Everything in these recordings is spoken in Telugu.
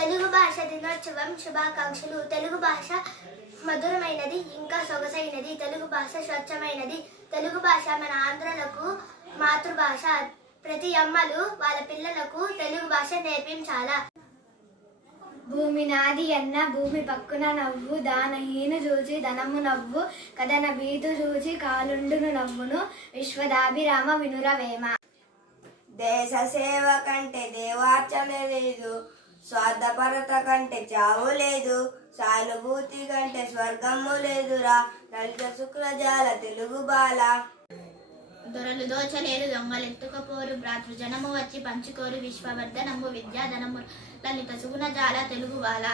తెలుగు భాష దినోత్సవం శుభాకాంక్షలు. తెలుగు భాష మధురమైనది, ఇంకా సొగసైనది. తెలుగు భాష స్వచ్ఛమైనది. తెలుగు భాష మన ఆంధ్రులకు మాతృభాష. ప్రతి అమ్మలు వాళ్ళ పిల్లలకు తెలుగు భాష నేర్పించాలా. భూమి నాది అన్న భూమి పక్కున నవ్వు, దానహీను చూచి ధనము నవ్వు, కథన బీతు చూచి కాలుండును నవ్వును, విశ్వదాభిరామ వినురవేమ. దేశ సేవ కంటే దేవార్చన లేదు, స్వార్థపరత కంటే చావు లేదు, సానుభూతి కంటే స్వర్గము లేదురా, లలిత శుక్రజాల తెలుగు బాల. దొరలు దోచలేరు, దొంగలెత్తుకపోరు, భ్రాతృజనము వచ్చి పంచుకోరు, విశ్వవర్ధనము విద్యాధనము లలిత సుగుణజాల తెలుగు బాల.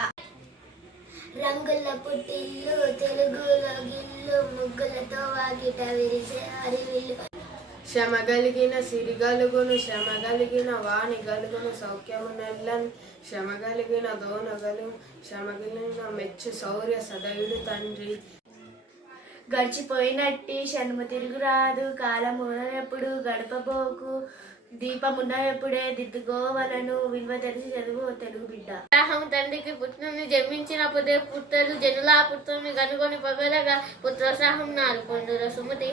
రంగుల పుట్టిల్లు తెలుగులో గిల్లు, ముగ్గులతో వాకిట విరిసే హరివిల్లు. శ్రమ కలిగిన సిరి గలుగును, శ్రమ కలిగిన వాణి గలుగును, సౌఖ్యము నెల్లని శ్రమ కలిగిన దోనగలు, శ్రమ కలిగిన మెచ్చు శౌర్య సదయుడు తండ్రి. గడిచిపోయినట్టి క్షణము తిరుగురాదు, కాలమునెప్పుడు గడపబోకు, దీపమున్న ఎప్పుడే దిద్దుకోవలను, విలువ తెలిసి చదువు తెలుగు బిడ్డ. తండ్రికి పుత్రుని జన్మించిన పొదే పుత్రులు జనులా పుత్రుని కనుగొని పగలగా పుత్రోత్సాహం నారు పొందుర సుమతి.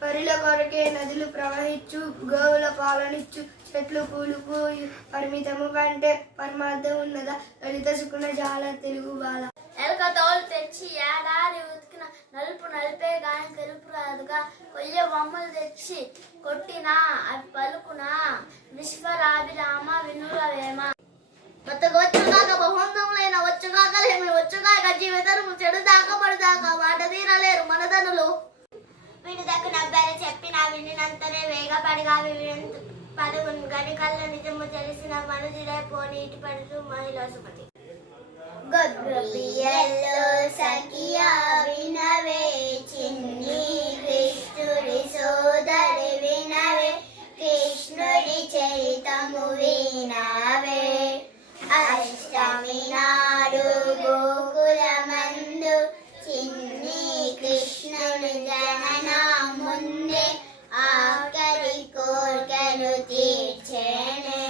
పరిల కొరకే నదులు ప్రవహించు, గోవుల పాలనిచ్చు, చెట్లు పూలు పోయు, పరిమితము కంటే పరమార్థం ఉన్నదా, లలిత సుకుణ జాల తెలుగు బాల. ఎలక తోలు తెచ్చి ఏడాది ఉతికిన నలుపు నలిపే గాని తెలుపు రాదుగా, కొయ్య బొమ్మలు తెచ్చి కొట్టినా అవి పలుకునా, విశ్వరాభిరామ వినురవేమ. వచ్చుగాక బహుందములైన వచ్చుగాకలేమి, వచ్చుగాక జీవితము చెడు దాకా పడుదాకా మాట తీరలేరు మనదనులు. వీడి దగ్గర నవ్వారు చెప్పిన వినినంతనే వేగపడిగా పరుగును గనికల్ల నిజము తెలిసిన మనుజుడే పోనీటి పడుతూ మహిళా సుమతి. గొర్రెపియల్లో సఖియా వినవే, చిన్ని కృష్ణుడి సోదరి వినవే, కృష్ణుడి చరితము వినవే. అష్టమి నాడు గోకులమందు చిన్ని కృష్ణుడి జనన ముందే ఆఖరి కోర్కెలు తీర్చేనే.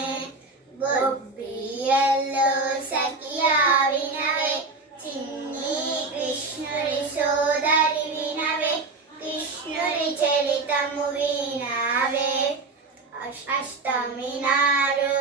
గొబ్బియల్లో సఖియా వినవే, చిన్ని కృష్ణుడి సోదరి వినవే, కృష్ణుడి చరితము వినవే. అష్టమి నాడు